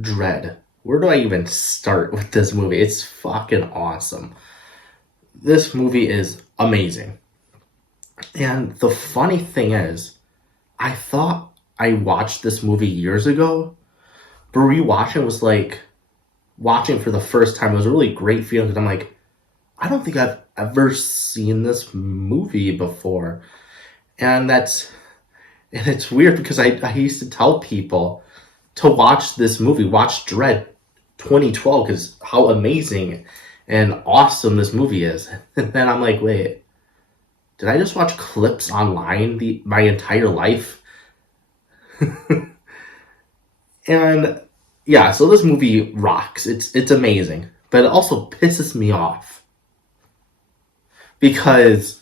Dredd. Where do I even start with this movie? It's fucking awesome. This movie is amazing. And the funny thing is, I thought I watched this movie years ago, but rewatching was like watching for the first time. It was a really great feeling because I'm like, I don't think I've ever seen this movie before. And it's weird because I used to tell people to watch this movie, watch Dredd 2012, because how amazing and awesome this movie is. And then I'm like, wait, did I just watch clips online my entire life? And yeah, so this movie rocks. It's amazing, but it also pisses me off because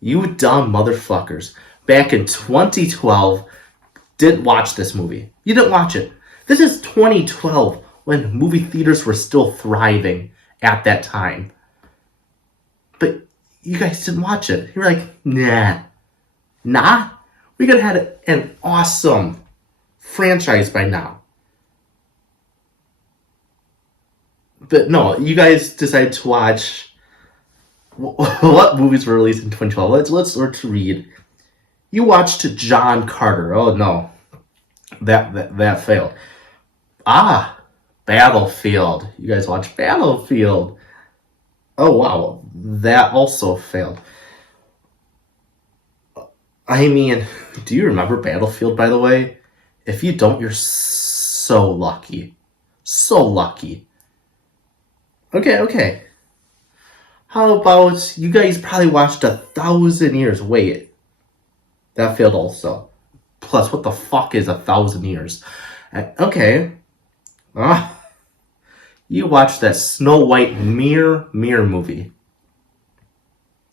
you dumb motherfuckers back in 2012 didn't watch this movie. You didn't watch it. This is 2012 when movie theaters were still thriving at that time. But you guys didn't watch it. You're like, nah. We could have had an awesome franchise by now. But no, you guys decided to watch what movies were released in 2012. Let's read. You watched John Carter. Oh no, that failed. Battlefield. You guys watched Battlefield. Oh wow, that also failed. I mean, do you remember Battlefield, by the way? If you don't, you're so lucky. So lucky. Okay. How about you guys probably watched 1,000 Years? Wait, that failed also. Plus, what the fuck is 1,000 Years? Okay. You watched that Snow White Mirror movie.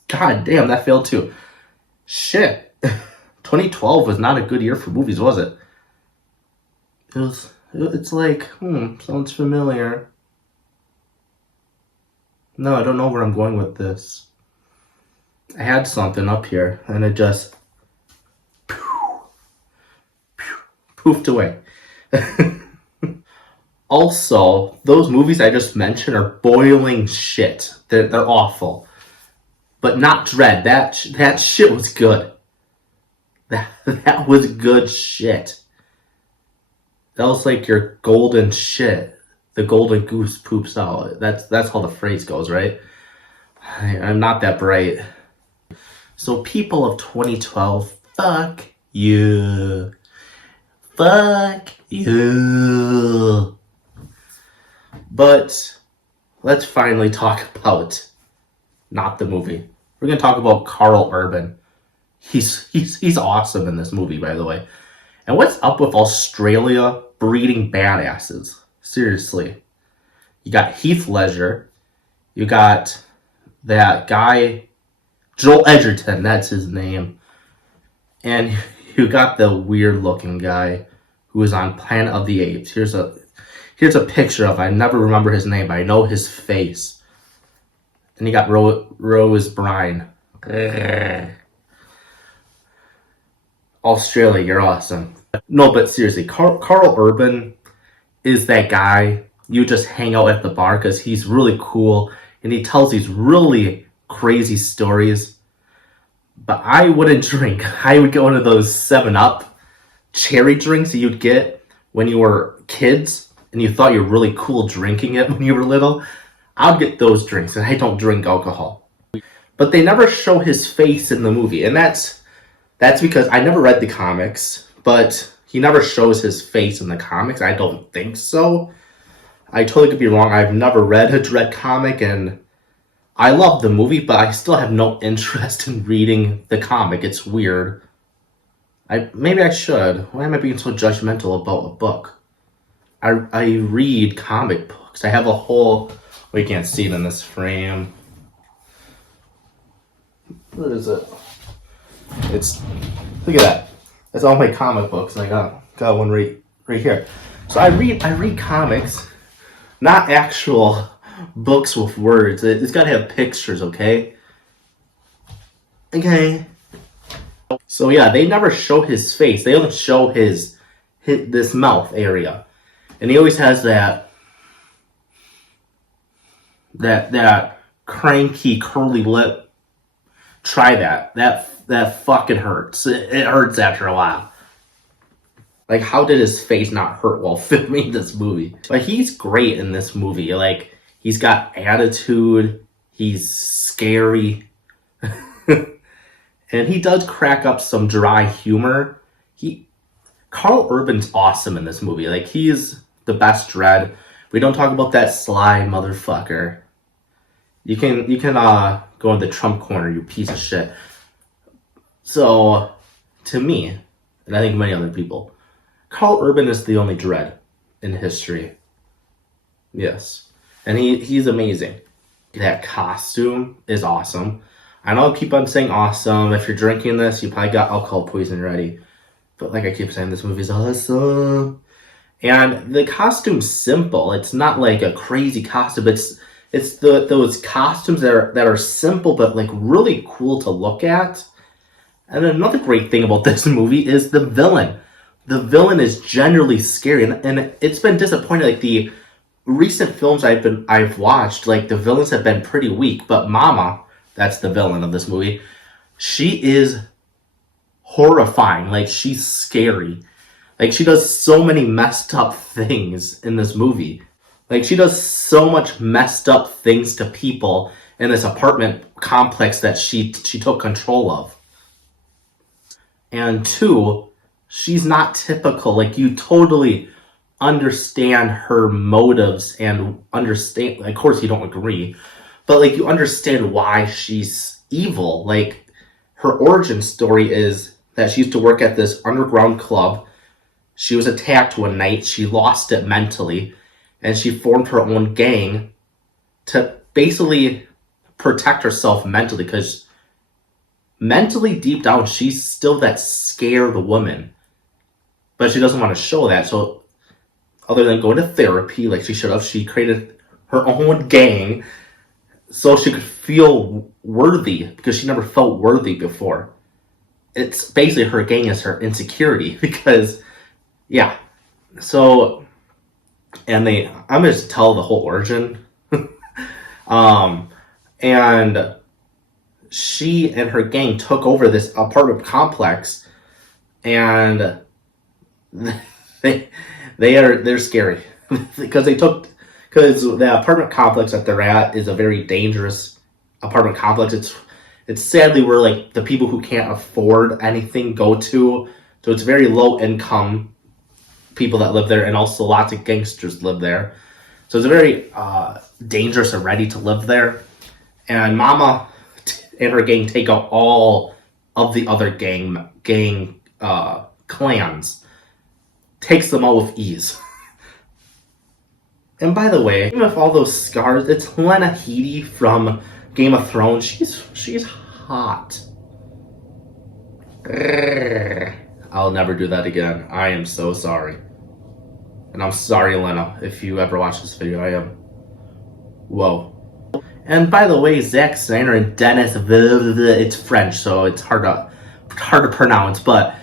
God damn, that failed too. Shit. 2012 was not a good year for movies, was it? It's like, sounds familiar. No, I don't know where I'm going with this. I had something up here, and it just poofed away. Also, those movies I just mentioned are boiling shit. They're awful. But not Dredd. That shit was good. That was good shit. That was like your golden shit. The golden goose poops out. That's how the phrase goes, right? I'm not that bright. So people of 2012, fuck you. Fuck you. But let's finally talk about not the movie. We're gonna talk about Karl Urban. He's awesome in this movie, by the way. And what's up with Australia breeding badasses? Seriously. You got Heath Ledger. You got that guy, Joel Edgerton, that's his name. And you got the weird looking guy who was on Planet of the Apes. Here's a picture of him. I never remember his name, but I know his face. And you got Rose Byrne. Australia, you're awesome. No, but seriously, Karl Urban is that guy you just hang out at the bar because he's really cool and he tells these really crazy stories. But I wouldn't drink. I would go into those 7-Up cherry drinks that you'd get when you were kids and you thought you were really cool drinking it when you were little. I'll get those drinks, and I don't drink alcohol. But they never show his face in the movie, and that's because I never read the comics, but he never shows his face in the comics. I don't think so. I totally could be wrong. I've never read a Dredd comic, and I love the movie, but I still have no interest in reading the comic. It's weird. Maybe I should. Why am I being so judgmental about a book? I read comic books. I have a whole... We can't see it in this frame. What is it? Look at that. That's all my comic books. And I got one right here. So I read comics, not actual books with words. It's got to have pictures, okay? Okay. So yeah, they never show his face. They only show his this mouth area. And he always has that cranky curly lip. Try that. That fucking hurts. It hurts after a while. Like, how did his face not hurt while filming this movie? But he's great in this movie. Like, he's got attitude. He's scary. And he does crack up some dry humor. Karl Urban's awesome in this movie. Like, he's the best Dredd. We don't talk about that sly motherfucker. You can go in the Trump corner, you piece of shit. So, to me, and I think many other people, Karl Urban is the only Dredd in history. Yes. And he's amazing. That costume is awesome. I know I keep on saying awesome. If you're drinking this, you probably got alcohol poison ready. But like I keep saying, this movie's awesome. And the costume's simple. It's not like a crazy costume. It's those costumes that are simple but like really cool to look at. And another great thing about this movie is the villain. The villain is generally scary, and it's been disappointing. Like, the recent films I've watched, like, the villains have been pretty weak. But Mama, that's the villain of this movie, she is horrifying. Like, she's scary. Like, she does so many messed up things in this movie. Like, she does so much messed up things to people in this apartment complex that she took control of. And two, she's not typical. Like, you totally understand her motives and understand, of course you don't agree, but like, you understand why she's evil. Like, her origin story is that she used to work at this underground club. She was attacked one night, she lost it mentally, and she formed her own gang to basically protect herself mentally, because mentally, deep down, she's still that scared woman. But she doesn't want to show that, so other than going to therapy, like she should have, she created her own gang so she could feel worthy, because she never felt worthy before. It's basically, her gang is her insecurity, because, yeah. So, and I'm going to tell the whole origin. And she and her gang took over this apartment complex, and they're scary because the apartment complex that they're at is a very dangerous apartment complex. It's sadly where, like, the people who can't afford anything go to. So it's very low income people that live there, and also lots of gangsters live there. So it's very dangerous already to live there. And Mama and her gang take out all of the other gang clans. Takes them all with ease. And by the way, even with all those scars, it's Lena Headey from Game of Thrones. She's hot. I'll never do that again. I am so sorry. And I'm sorry, Lena, if you ever watch this video. I am. Whoa. And by the way, Zack Snyder and Dennis, it's French, so it's hard to pronounce, but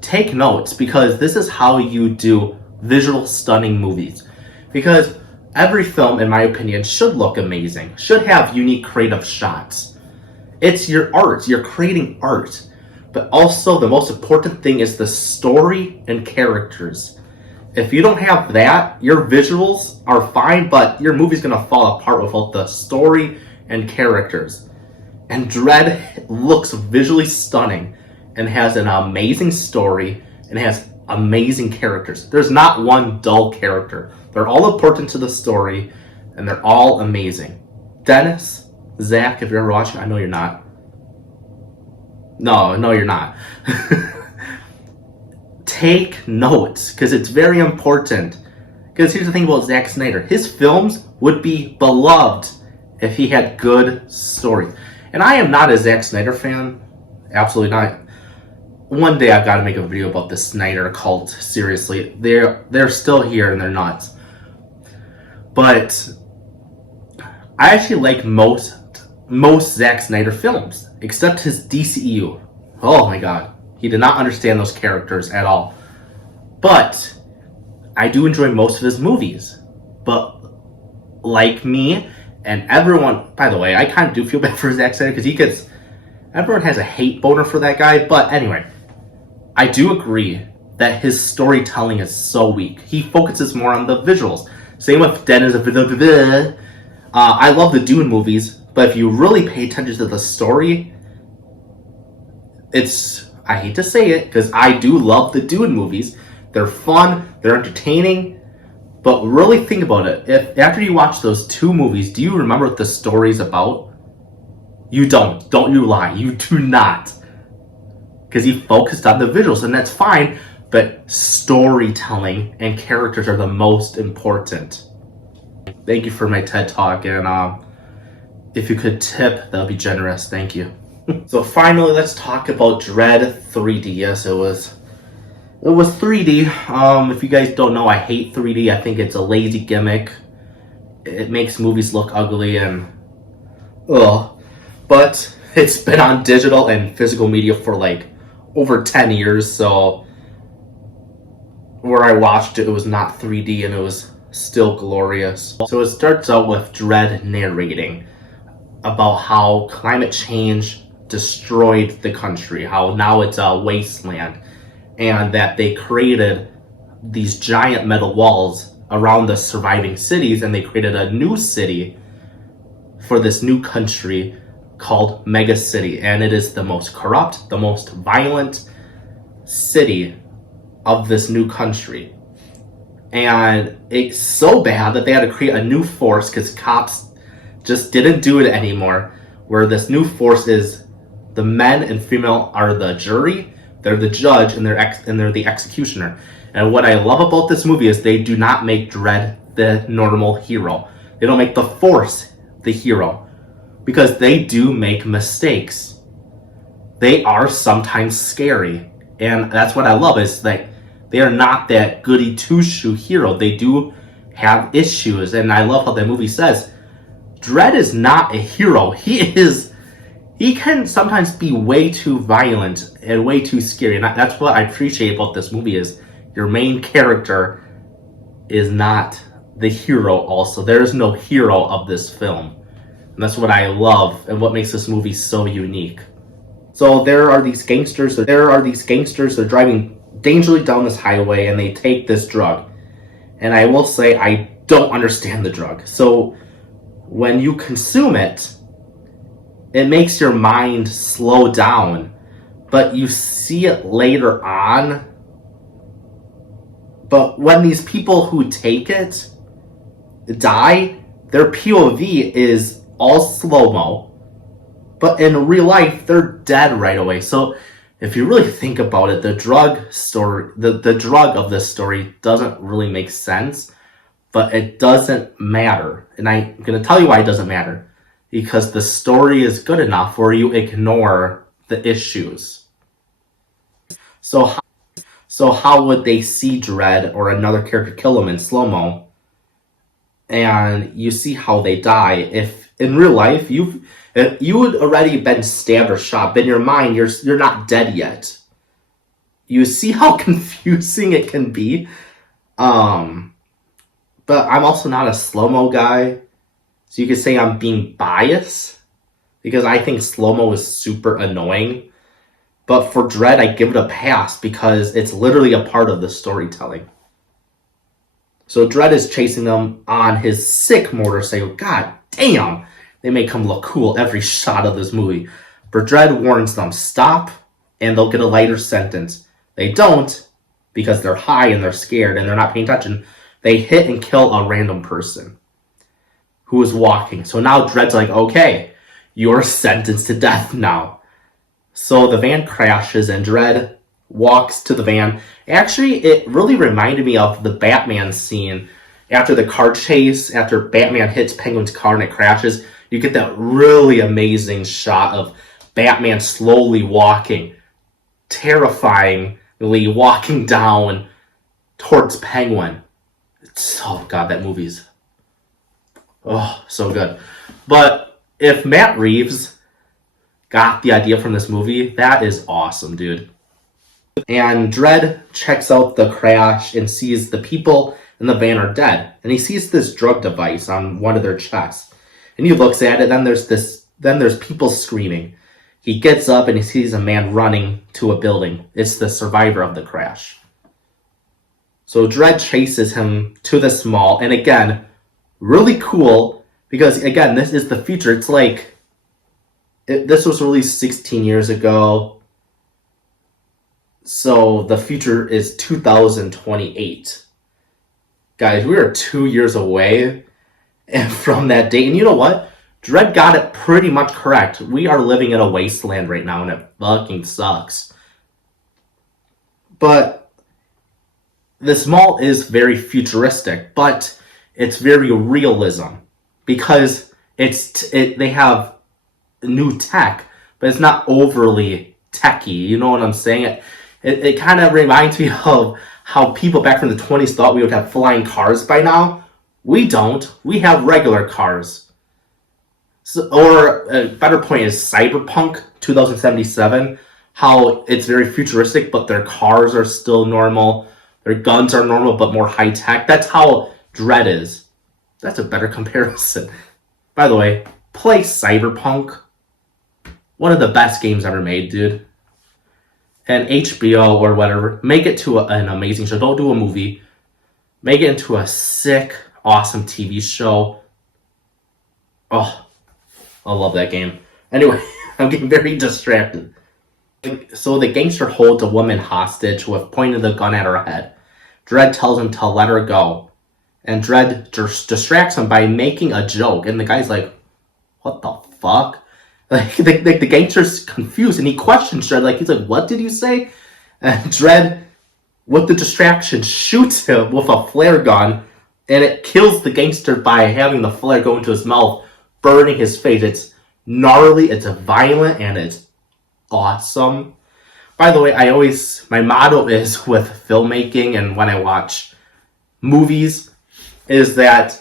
take notes, because this is how you do visual stunning movies. Because every film, in my opinion, should look amazing, should have unique creative shots. It's your art, you're creating art. But also, the most important thing is the story and characters. If you don't have that, your visuals are fine, but your movie's gonna fall apart without the story and characters. And Dredd looks visually stunning and has an amazing story and has amazing characters. There's not one dull character. They're all important to the story, and they're all amazing. Dennis, Zach, if you're ever watching, I know you're not. No, you're not. Take notes, because it's very important. Because here's the thing about Zack Snyder. His films would be beloved if he had good stories. And I am not a Zack Snyder fan. Absolutely not. One day I've got to make a video about the Snyder cult. Seriously. They're still here and they're nuts. But I actually like most Zack Snyder films, except his DCEU. Oh my god. He did not understand those characters at all. But I do enjoy most of his movies. But like me and everyone, by the way, I kind of do feel bad for Zack Snyder because everyone has a hate boner for that guy. But anyway, I do agree that his storytelling is so weak. He focuses more on the visuals. Same with Dead. I love the Dune movies, but if you really pay attention to the story, I hate to say it, because I do love the Dune movies. They're fun, they're entertaining, but really think about it. If after you watch those 2 movies, do you remember what the story's about? You don't. Don't you lie. You do not. Because he focused on the visuals, and that's fine, but storytelling and characters are the most important. Thank you for my TED Talk, and if you could tip, that would be generous. Thank you. So finally, let's talk about Dredd 3D. Yes, it was 3D. If you guys don't know, I hate 3D. I think it's a lazy gimmick. It makes movies look ugly and ugh. But it's been on digital and physical media for like over 10 years. So where I watched it, it was not 3D and it was still glorious. So it starts out with Dredd narrating about how climate change destroyed the country, how now it's a wasteland, and that they created these giant metal walls around the surviving cities, and they created a new city for this new country called Mega City, and it is the most corrupt, the most violent city of this new country. And it's so bad that they had to create a new force because cops just didn't do it anymore, where this new force is the men and female are the jury, they're the judge, and they're the executioner. And what I love about this movie is they do not make Dredd the normal hero. They don't make the Force the hero, because they do make mistakes. They are sometimes scary, and that's what I love, is that they are not that goody two-shoe hero. They do have issues, and I love how that movie says Dredd is not a hero. He can sometimes be way too violent and way too scary, and that's what I appreciate about this movie, is your main character is not the hero also. There is no hero of this film. And that's what I love and what makes this movie so unique. So there are these gangsters, they're driving dangerously down this highway and they take this drug. And I will say I don't understand the drug. So when you consume it, it makes your mind slow down, but you see it later on. But when these people who take it die, their POV is all slow-mo, but in real life, they're dead right away. So if you really think about it, the drug of this story doesn't really make sense, but it doesn't matter. And I'm going to tell you why it doesn't matter. Because the story is good enough where you ignore the issues. So how would they see Dredd or another character kill him in slow-mo? And you see how they die. If in real life you would already been stabbed or shot, but in your mind you're not dead yet. You see how confusing it can be. But I'm also not a slow-mo guy. So you could say I'm being biased, because I think slow-mo is super annoying. But for Dredd, I give it a pass because it's literally a part of the storytelling. So Dredd is chasing them on his sick motorcycle. God damn! They make him look cool every shot of this movie. But Dredd warns them, stop, and they'll get a lighter sentence. They don't, because they're high and they're scared and they're not paying attention. They hit and kill a random person who is walking. So now Dredd's like, okay, you're sentenced to death now. So the van crashes and Dredd walks to the van. Actually, it really reminded me of the Batman scene after the car chase, after Batman hits Penguin's car and it crashes. You get that really amazing shot of Batman slowly walking, terrifyingly walking down towards Penguin. Oh god, that movie's so good. But if Matt Reeves got the idea from this movie, that is awesome, dude. And Dredd checks out the crash and sees the people in the van are dead. And he sees this drug device on one of their chests. And he looks at it, then there's people screaming. He gets up and he sees a man running to a building. It's the survivor of the crash. So Dredd chases him to this mall, and again, really cool, because again, this is the future. It's like, this was released 16 years ago, so the future is 2028. Guys, we are 2 years away from that date, and you know what? Dredd got it pretty much correct. We are living in a wasteland right now, and it fucking sucks. But this mall is very futuristic, but it's very realism, because they have new tech, but it's not overly techy. You know what I'm saying? It kind of reminds me of how people back from the 20s thought we would have flying cars by now. We don't. We have regular cars. So, or a better point is Cyberpunk 2077, how it's very futuristic, but their cars are still normal. Their guns are normal, but more high-tech. That's how Dredd is. That's a better comparison. By the way, play Cyberpunk. One of the best games ever made, dude. And HBO or whatever, make it to an amazing show. Don't do a movie. Make it into a sick, awesome TV show. Oh, I love that game. Anyway, I'm getting very distracted. So the gangster holds a woman hostage with pointed the gun at her head. Dredd tells him to let her go. And Dredd distracts him by making a joke. And the guy's like, what the fuck? Like, the gangster's confused, and he questions Dredd. Like, he's like, what did you say? And Dredd, with the distraction, shoots him with a flare gun, and it kills the gangster by having the flare go into his mouth, burning his face. It's gnarly, it's violent, and it's awesome. By the way, my motto is with filmmaking and when I watch movies, is that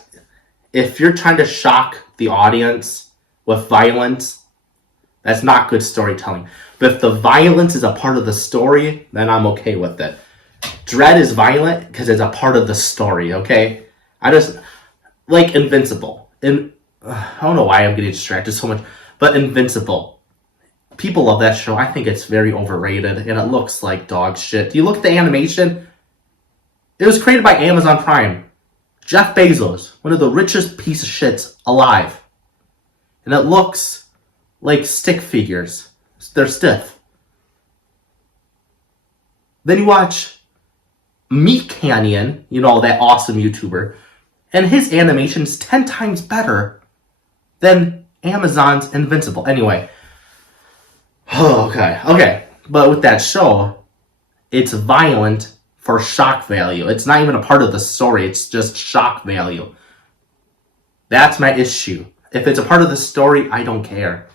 if you're trying to shock the audience with violence, that's not good storytelling. But if the violence is a part of the story, then I'm okay with it. Dredd is violent because it's a part of the story, okay? I just, like Invincible. I don't know why I'm getting distracted so much, but Invincible. People love that show. I think it's very overrated, and it looks like dog shit. Do you look at the animation? It was created by Amazon Prime. Jeff Bezos, one of the richest piece of shits alive. And it looks like stick figures. They're stiff. Then you watch Meat Canyon, you know, that awesome YouTuber, and his animation's 10 times better than Amazon's Invincible. Anyway. Okay. But with that show, it's violent for shock value. It's not even a part of the story. It's just shock value. That's my issue. If it's a part of the story, I don't care.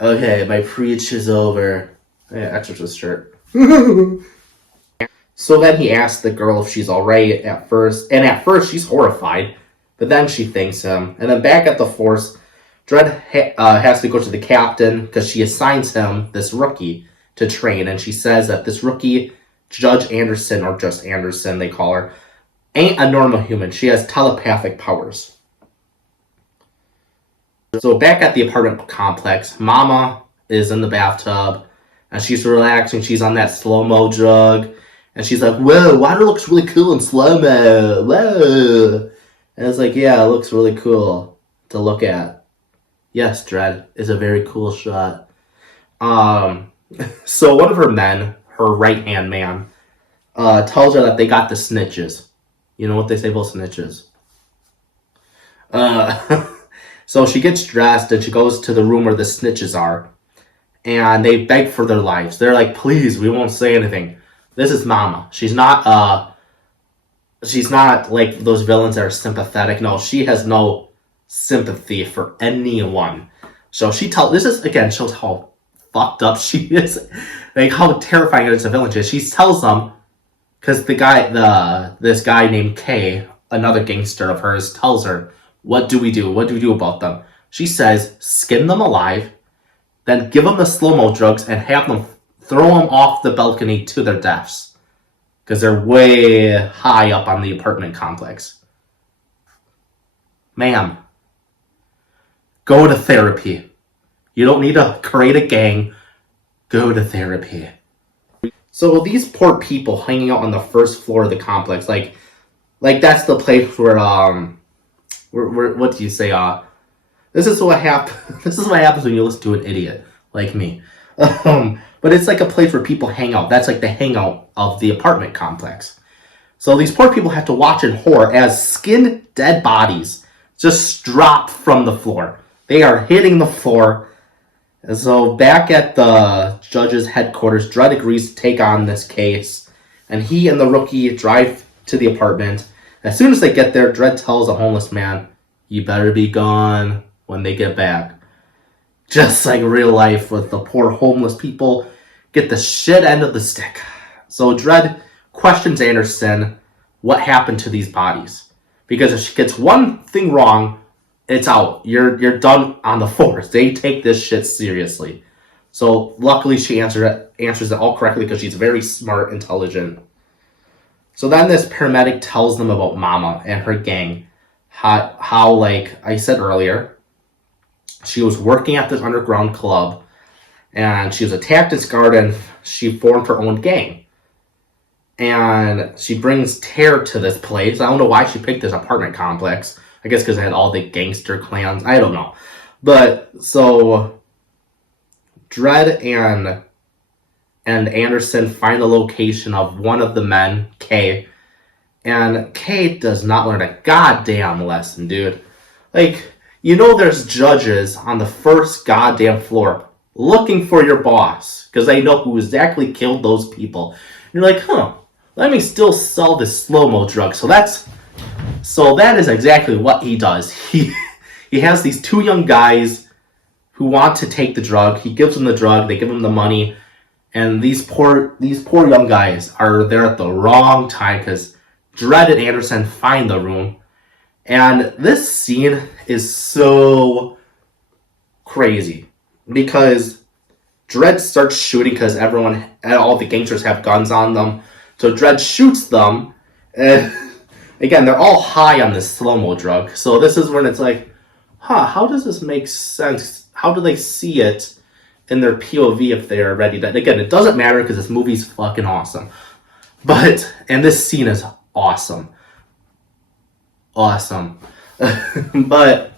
Okay, my preach is over. Yeah, Exorcist shirt. So then he asks the girl if she's alright at first. And at first, she's horrified. But then she thanks him. And then back at the Force, Dredd has to go to the captain because she assigns him this rookie to train. And she says that this rookie, Judge Anderson, or just Anderson, they call her, ain't a normal human. She has telepathic powers. So back at the apartment complex, Mama is in the bathtub, and she's relaxing. She's on that slow-mo drug, and she's like, whoa, water looks really cool in slow-mo, whoa. And it's like, yeah, it looks really cool to look at. Yes, Dredd is a very cool shot. So one of her men, her right-hand man, tells her that they got the snitches. You know what they say about snitches? So she gets dressed and she goes to the room where the snitches are. And they beg for their lives. They're like, please, we won't say anything. This is Mama. She's not like those villains that are sympathetic. No, she has no sympathy for anyone. So this is, again, shows how fucked up she is. Like, how terrifying it is a villain is. She tells them, because this guy named Kay, another gangster of hers, tells her, what do we do? What do we do about them? She says, skin them alive, then give them the slow-mo drugs and have them throw them off the balcony to their deaths because they're way high up on the apartment complex. Ma'am, go to therapy. You don't need to create a gang. Go to therapy. So these poor people hanging out on the first floor of the complex, like that's the place where what do you say? This is what This is what happens when you listen to an idiot like me. But it's like a place where people hang out. That's like the hangout of the apartment complex. So these poor people have to watch in horror as skinned dead bodies just drop from the floor. They are hitting the floor. And so back at the judge's headquarters, Dredd agrees to take on this case. And he and the rookie drive to the apartment. As soon as they get there, Dredd tells a homeless man, "You better be gone when they get back." Just like real life with the poor homeless people get the shit end of the stick. So Dredd questions Anderson what happened to these bodies. Because if she gets one thing wrong, it's out. You're done on the force. They take this shit seriously. So luckily she answers it all correctly because she's very smart, intelligent. So then this paramedic tells them about Mama and her gang. How like I said earlier, she was working at this underground club and she was attacked and scarred and she formed her own gang. And she brings terror to this place. I don't know why she picked this apartment complex. I guess because it had all the gangster clans. I don't know. But so Dredd and Anderson find the location of one of the men, Kay. And Kay does not learn a goddamn lesson, dude. Like, you know there's judges on the first goddamn floor looking for your boss because they know who exactly killed those people. And you're like, let me still sell this slow-mo drug. So that is exactly what he does. He has these two young guys who want to take the drug. He gives them the drug. They give him the money. And these poor young guys are there at the wrong time because Dredd and Anderson find the room. And this scene is so crazy because Dredd starts shooting because all the gangsters have guns on them. So Dredd shoots them. And again, they're all high on this slow-mo drug. So this is when it's like, how does this make sense? How do they see it in their POV if they're ready to... Again, it doesn't matter because this movie's fucking awesome. And this scene is awesome. Awesome. But,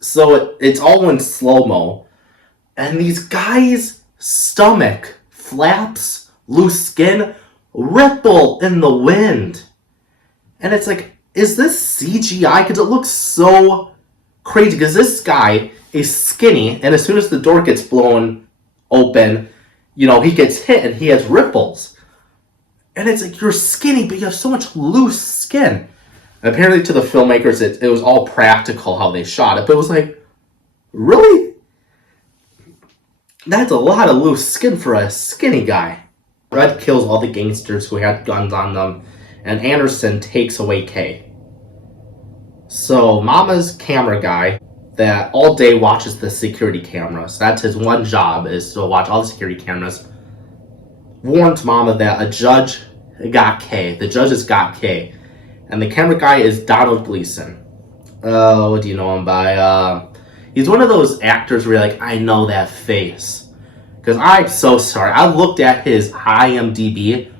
so it's all in slow-mo. And these guys' stomach flaps, loose skin, ripple in the wind. And it's like, is this CGI? Because it looks so crazy. Because this guy is skinny, and as soon as the door gets blown open, he gets hit and he has ripples. And it's like, you're skinny, but you have so much loose skin. And apparently to the filmmakers, it was all practical how they shot it. But it was like, really? That's a lot of loose skin for a skinny guy. Dredd kills all the gangsters who had guns on them, and Anderson takes away Kay. So Mama's camera guy that all day watches the security cameras, that's his one job, is to watch all the security cameras, warns Mama that a judge got Kay. The judge has got Kay. And the camera guy is Donald Gleason. What do you know him by? He's one of those actors where you're like, I know that face. Because I'm so sorry. I looked at his IMDb.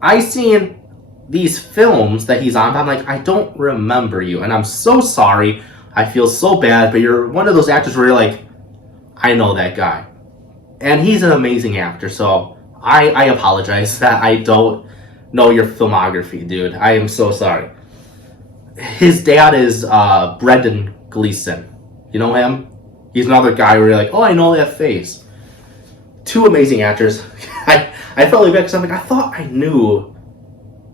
I seen these films that he's on. I'm like, I don't remember you. And I'm so sorry. I feel so bad. But you're one of those actors where you're like, I know that guy. And he's an amazing actor. So I apologize that I don't know your filmography, dude. I am so sorry. His dad is Brendan Gleeson. You know him? He's another guy where you're like, oh, I know that face. Two amazing actors. I felt like that because I'm like, I thought I knew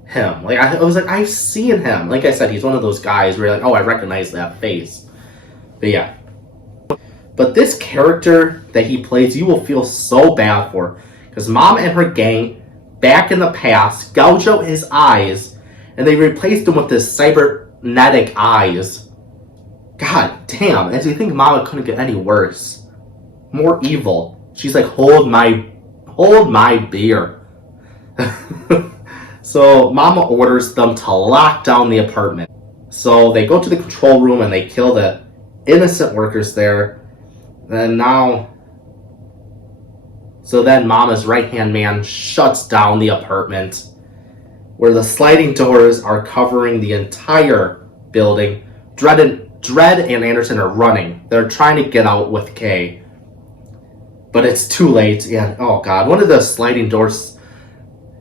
him. Like I was like, I've seen him. Like I said, he's one of those guys where you're like, oh, I recognize that face. But yeah. But this character that he plays, you will feel so bad for. Because Mom and her gang, back in the past, gouge out his eyes, and they replaced him with this cybernetic eyes. God damn. As you think Mama couldn't get any worse. More evil. She's like, hold my beer. So Mama orders them to lock down the apartment. So they go to the control room and they kill the innocent workers there. And so then Mama's right-hand man shuts down the apartment, where the sliding doors are covering the entire building. Dredd and Anderson are running. They're trying to get out with Kay, but it's too late. And oh god, one of the sliding doors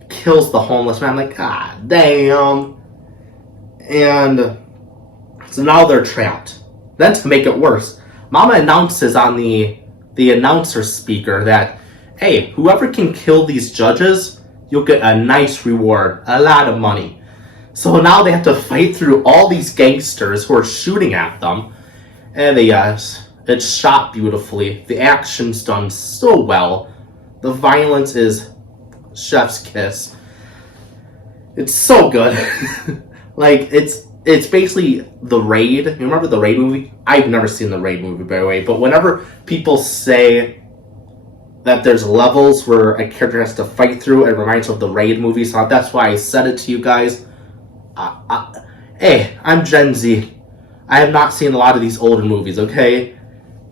kills the homeless man. I'm like, god damn. And so now they're trapped. Then to make it worse, Mama announces on the announcer speaker that, hey, whoever can kill these judges, you'll get a nice reward, a lot of money. So now they have to fight through all these gangsters who are shooting at them. And it's shot beautifully. The action's done so well. The violence is chef's kiss. It's so good. Like, it's basically The Raid. You remember The Raid movie? I've never seen The Raid movie, by the way. But whenever people say that there's levels where a character has to fight through, it reminds me of The Raid movie. So that's why I said it to you guys. Hey, I'm Gen Z. I have not seen a lot of these older movies, okay?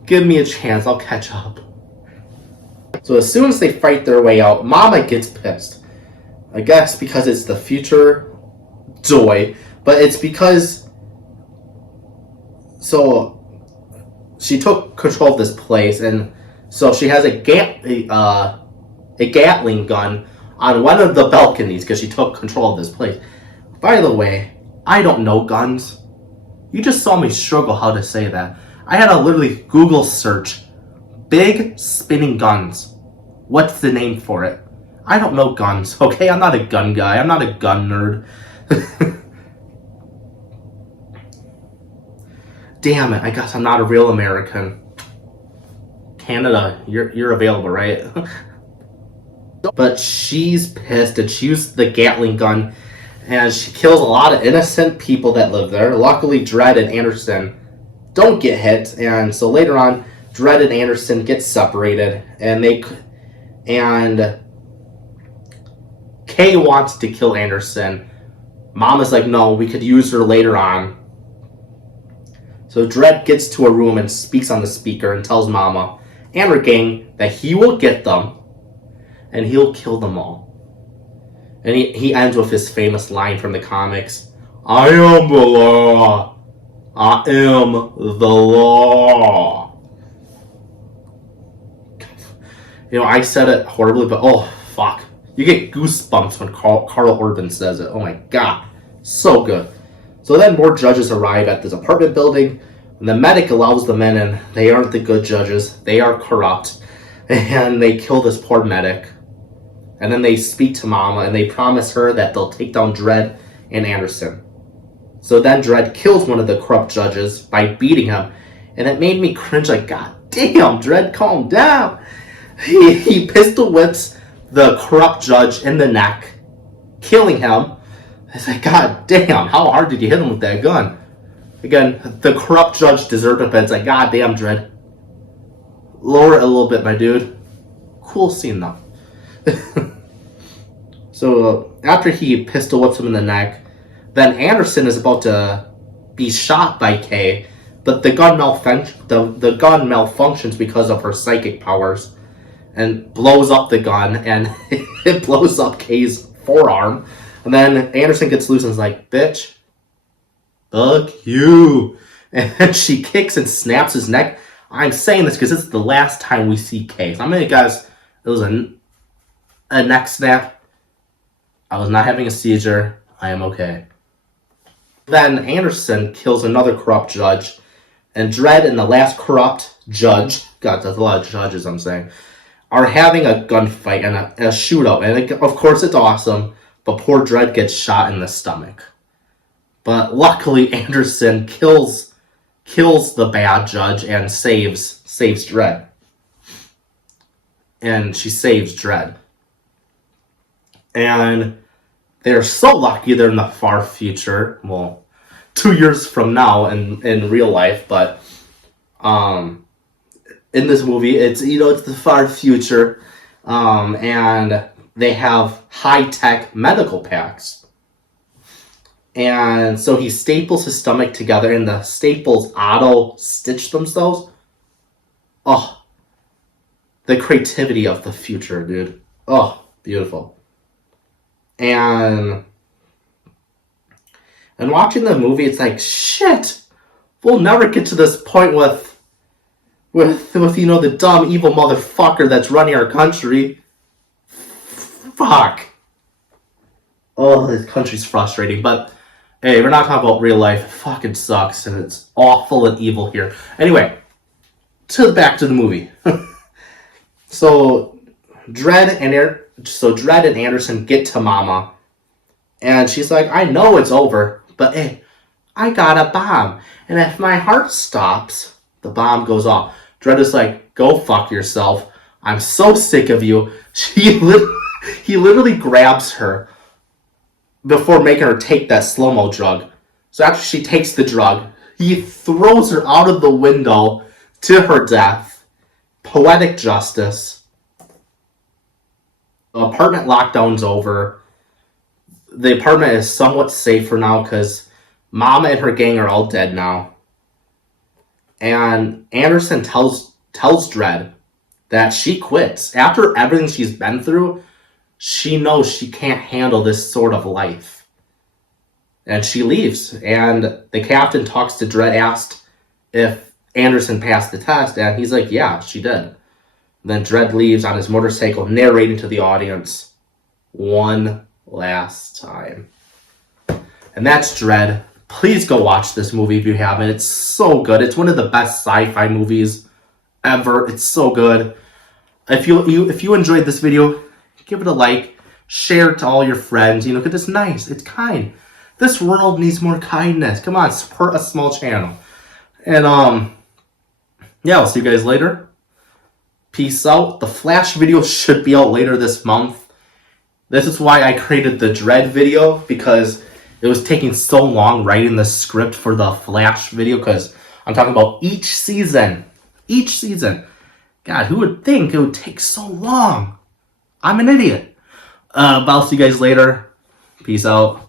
Give me a chance, I'll catch up. So as soon as they fight their way out, Mama gets pissed. I guess because it's the future Joy, but it's because... So, she took control of this place, and so she has a Gatling gun on one of the balconies because she took control of this place. By the way, I don't know guns. You just saw me struggle how to say that. I had to literally Google search big spinning guns. What's the name for it? I don't know guns, okay? I'm not a gun guy. I'm not a gun nerd. Damn it, I guess I'm not a real American. Canada, you're available, right? But she's pissed and she used the Gatling gun and she kills a lot of innocent people that live there. Luckily, Dredd and Anderson don't get hit, and so later on, Dredd and Anderson get separated, and Kay wants to kill Anderson. Mama's like, no, we could use her later on. So Dredd gets to a room and speaks on the speaker and tells Mama and her gang that he will get them and he'll kill them all. And he ends with his famous line from the comics, I am the law. I am the law. You know, I said it horribly, but oh, fuck. You get goosebumps when Karl Urban says it. Oh my god. So good. So then more judges arrive at this apartment building, and the medic allows them in, and they aren't the good judges. They are corrupt. And they kill this poor medic. And then they speak to Mama, and they promise her that they'll take down Dredd and Anderson. So then Dredd kills one of the corrupt judges by beating him, and it made me cringe like, god damn, Dredd, calm down. He pistol whips the corrupt judge in the neck, killing him. It's like, god damn, how hard did you hit him with that gun? Again, the corrupt judge deserved it, but it's like, god damn, Dredd. Lower it a little bit, my dude. Cool scene, though. So, after he pistol whips him in the neck, then Anderson is about to be shot by Kay, but the gun malfunctions because of her psychic powers, and blows up the gun, and it blows up Kay's forearm. And then Anderson gets loose and is like, bitch, fuck you. And she kicks and snaps his neck. I'm saying this because it's the last time we see Kay. So I'm going to guess it was a neck snap. I was not having a seizure. I am okay. Then Anderson kills another corrupt judge. And Dredd and the last corrupt judge, God, that's a lot of judges I'm saying, are having a gunfight and a shootout. And of course it's awesome. But poor Dredd gets shot in the stomach. But luckily, Anderson kills the bad judge and saves Dredd. And she saves Dredd. And they're so lucky they're in the far future. Well, 2 years from now in real life. But in this movie. It's, you know, it's the far future, and they have high-tech medical packs. And so he staples his stomach together, and the staples auto-stitch themselves. Oh, the creativity of the future, dude. Oh, beautiful. And watching the movie, it's like, shit, we'll never get to this point with you know, the dumb, evil motherfucker that's running our country. Fuck. Oh, this country's frustrating, but hey, we're not talking about real life. It fucking sucks, and it's awful and evil here. Anyway, back to the movie. So Dredd and Anderson get to Mama, and she's like, I know it's over, but hey, I got a bomb, and if my heart stops, the bomb goes off. Dredd is like, go fuck yourself. I'm so sick of you. He literally grabs her before making her take that slow-mo drug. So after she takes the drug, he throws her out of the window to her death. Poetic justice. The apartment lockdown's over. The apartment is somewhat safer now because Mama and her gang are all dead now. And Anderson tells Dredd that she quits. After everything she's been through, she knows she can't handle this sort of life. And she leaves. And the captain talks to Dredd, asked if Anderson passed the test, and he's like, yeah, she did. Then Dredd leaves on his motorcycle, narrating to the audience one last time. And that's Dredd. Please go watch this movie if you haven't. It's so good. It's one of the best sci-fi movies ever. It's so good. If you enjoyed this video, give it a like. Share it to all your friends. You know, 'cause it's nice. It's kind. This world needs more kindness. Come on, support a small channel. And yeah, I'll see you guys later. Peace out. The Flash video should be out later this month. This is why I created the Dredd video, because it was taking so long writing the script for the Flash video, because I'm talking about each season. Each season. God, who would think it would take so long? I'm an idiot. But I'll see you guys later. Peace out.